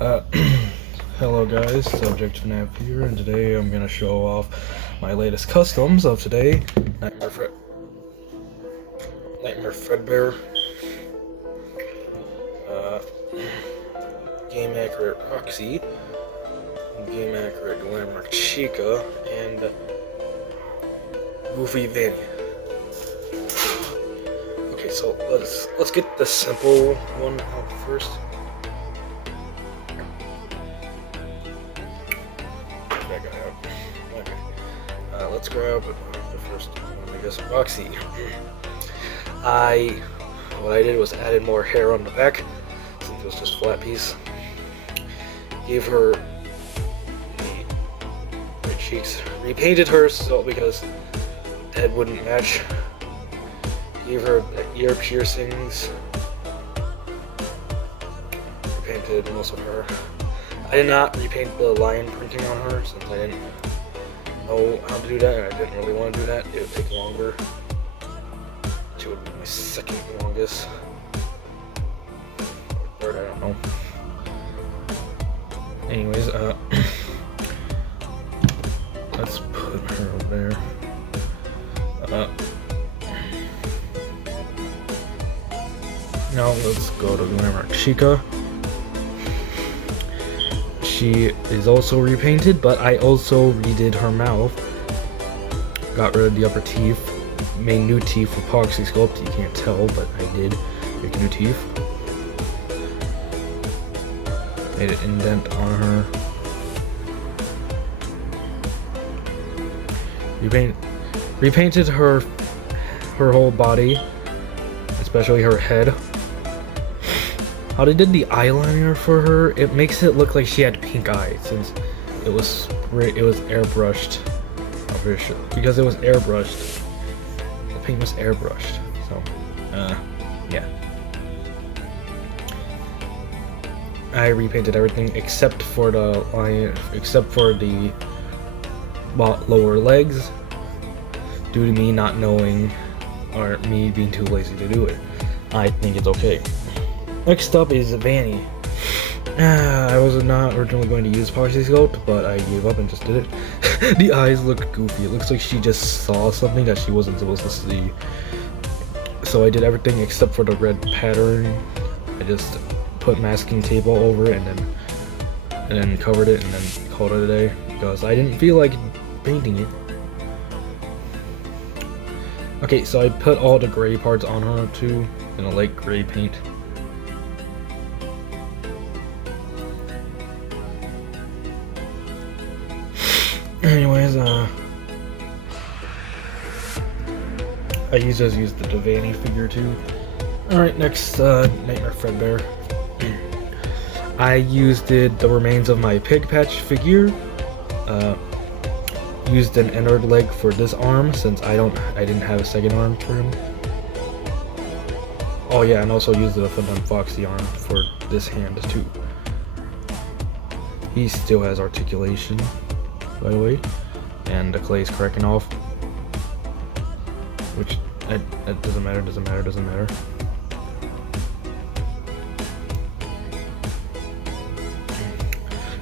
Uh, Hello guys, Subject fnaf here, and today I'm gonna show off my latest customs of today. Nightmare Fredbear, Game Accurate Roxy, Game Accurate Glamrock Chica, and Goofy Vanny. Okay, so let's get the simple one out first. Let's grab the first one, I guess, Foxy. What I did was added more hair on the back, since it was just flat piece. Gave her the cheeks, repainted her so because the head wouldn't match. Gave her ear piercings. Repainted most of her. I did not repaint the lion printing on her since I didn't know how to do that, and I didn't really want to do that. It would take longer. She would be my second longest. Third, I don't know. Anyways, let's put her over there. Now let's go to Glamrock Chica. She is also repainted, but I also redid her mouth. Got rid of the upper teeth. Made new teeth for Foxy sculpt. You can't tell, but I did make new teeth. Made an indent on her. Repainted her whole body, especially her head. How they did the eyeliner for her, it makes it look like she had pink eyes since it was airbrushed. Because it was airbrushed. The paint was airbrushed. So, yeah. I repainted everything except for the lower legs, due to me not knowing or me being too lazy to do it. I think it's okay. Next up is Vanny. I was not originally going to use Foxy sculpt, but I gave up and just did it. The eyes look goofy. It looks like she just saw something that she wasn't supposed to see. So I did everything except for the red pattern. I just put masking tape all over it and then covered it and then called it a day because I didn't feel like painting it. Okay, so I put all the gray parts on her too in a light gray paint. Anyways, I just used the Vanny figure too. Alright, next, Nightmare Fredbear. I used the remains of my pig patch figure. Used an inner leg for this arm since I didn't have a second arm for him. Oh yeah, and also used the Foxy arm for this hand too. He still has articulation, by the way, and the clay is cracking off, which it doesn't matter.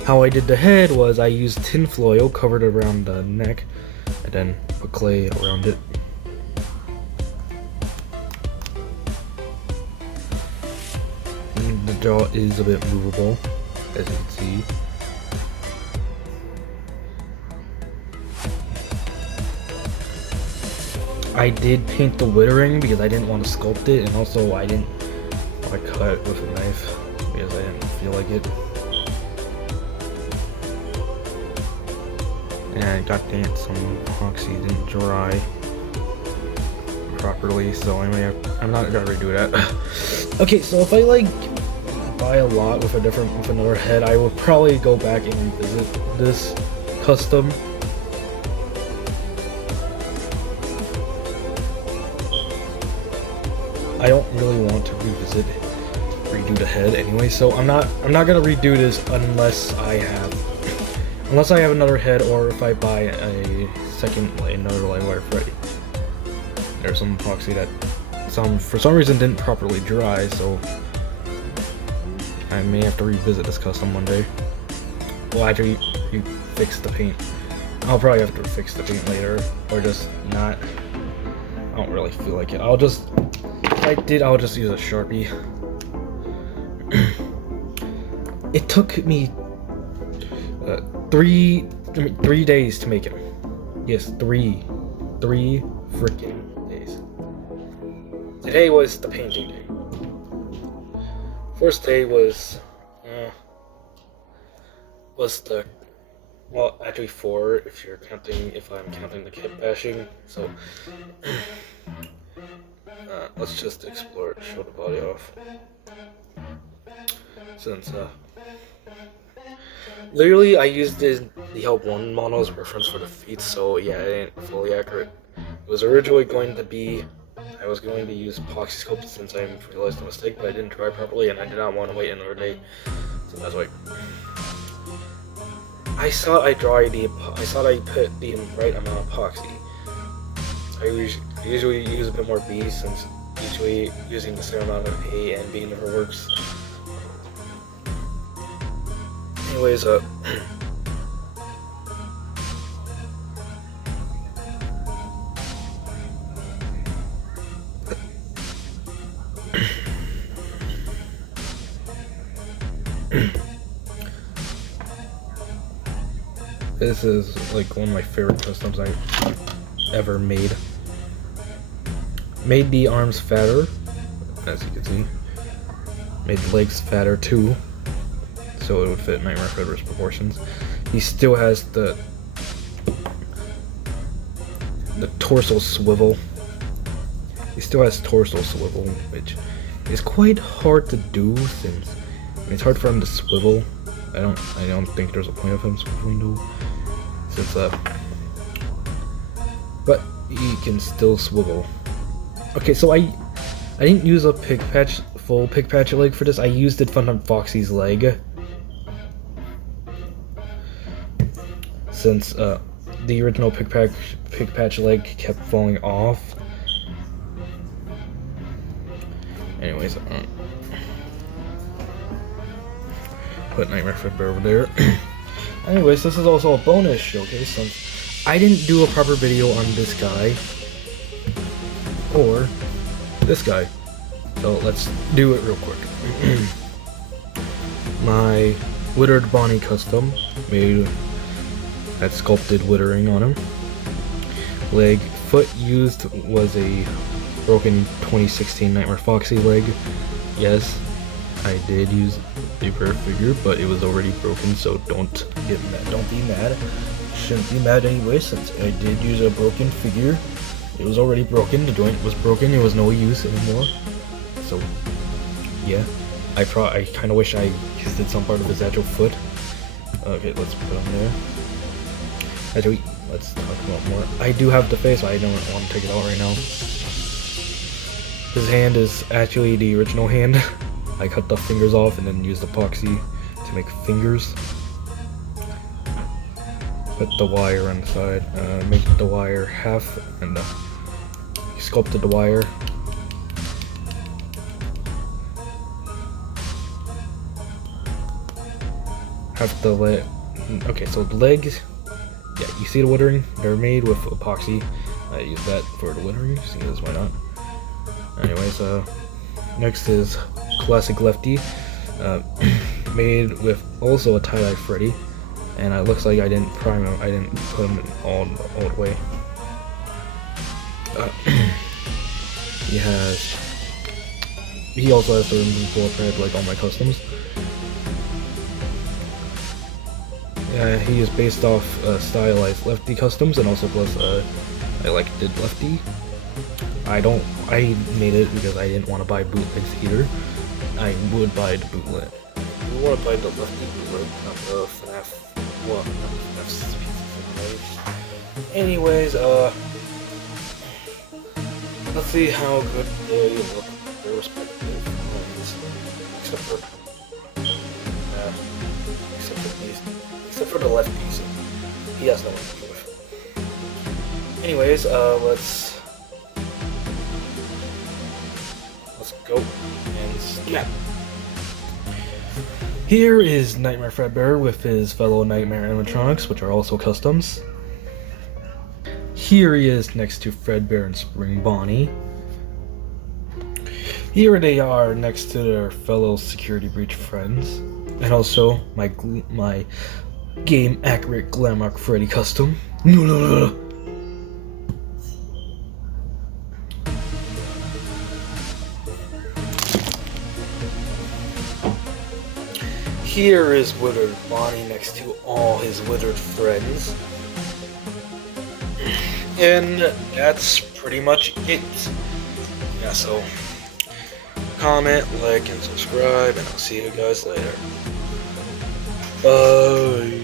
How I did the head was I used tin foil, covered around the neck, and then put clay around it. And the jaw is a bit movable, as you can see. I did paint the withering because I didn't want to sculpt it, and also I didn't want to cut it with a knife because I didn't feel like it. And god dang it, some Foxy didn't dry properly, so anyway, I'm not gonna redo that. Okay, so if I buy a lot with another head, I will probably go back and revisit this custom. I don't really want to redo the head anyway, so I'm not gonna redo this unless I have another head, or if I buy another Livewire Freddy. There's some Foxy that for some reason didn't properly dry, so I may have to revisit this custom one day. Well, after you fix the paint. I'll probably have to fix the paint later, or just not. I don't really feel like it. If I did, I'll just use a Sharpie. It took me 3 days to make it. Yes, three freaking days. Today was the painting day. First day was the, well, actually 4 if I'm counting the kit bashing. So let's just explore it, show the body off. Since literally I used the Help 1 model as a reference for the feet, so yeah, it ain't fully accurate. It was originally going to be, I was going to use epoxy sculpt since I realized the mistake, but I didn't try properly and I did not want to wait another day. So that's why I thought I put the right amount of epoxy. I usually use a bit more B since usually using the same amount of A and B never works. Anyways, this is like one of my favorite customs I ever made. Made the arms fatter, as you can see. Made the legs fatter too, so it would fit Nightmare Fredbear's proportions. He still has the torso swivel. He still has torso swivel, which is quite hard to do since it's hard for him to swivel. I don't think there's a point of him swiveling though, since but he can still swivel. Okay, so I didn't use a full pick patch leg for this. I used it from Foxy's leg, since the original pick patch leg kept falling off. Anyways, put Nightmare Fredbear over there. Anyways, this is also a bonus showcase since I didn't do a proper video on this guy or this guy. So let's do it real quick. My Wittered Bonnie custom had sculpted wittering on him. Foot used was a broken 2016 Nightmare Foxy leg. Yes, I did use a rare figure, but it was already broken, so don't get mad. Don't be mad. Shouldn't be mad anyway, since I did use a broken figure. It was already broken, the joint was broken, it was no use anymore. So, yeah. I kind of wish I used some part of his actual foot. Okay, let's put him there. Actually, let's talk about more. I do have the face, but I don't want to take it out right now. His hand is actually the original hand. I cut the fingers off and then used epoxy to make fingers. Put the wire on the side, make the wire half, and sculpted the wire. Have the leg. Okay, so the legs. Yeah, you see the wittering? They're made with epoxy. I use that for the wittering. See this? Why not? Anyways, next is classic Lefty, made with also a tie-dye Freddy, and it looks like I didn't prime him. I didn't put him all the way. He also has the removable thread like all my customs. Yeah, he is based off stylized Lefty customs, and also plus did Lefty. I made it because I didn't want to buy bootlegs either. I would buy the bootleg. You want to buy the Lefty bootleg, not the fnaf. Well, not the fnaf. Anyways, let's see how good they look. Their respective ones, except for the Lefties. He has no one to do with. Anyways, let's go and snap. Here is Nightmare Fredbear with his fellow Nightmare animatronics, which are also customs. Here he is next to Fredbear and Spring Bonnie. Here they are next to their fellow security breach friends, and also my game accurate Glamrock Freddy custom. Here is Withered Bonnie next to all his withered friends. And that's pretty much it. Yeah, so comment, like, and subscribe, and I'll see you guys later. Bye.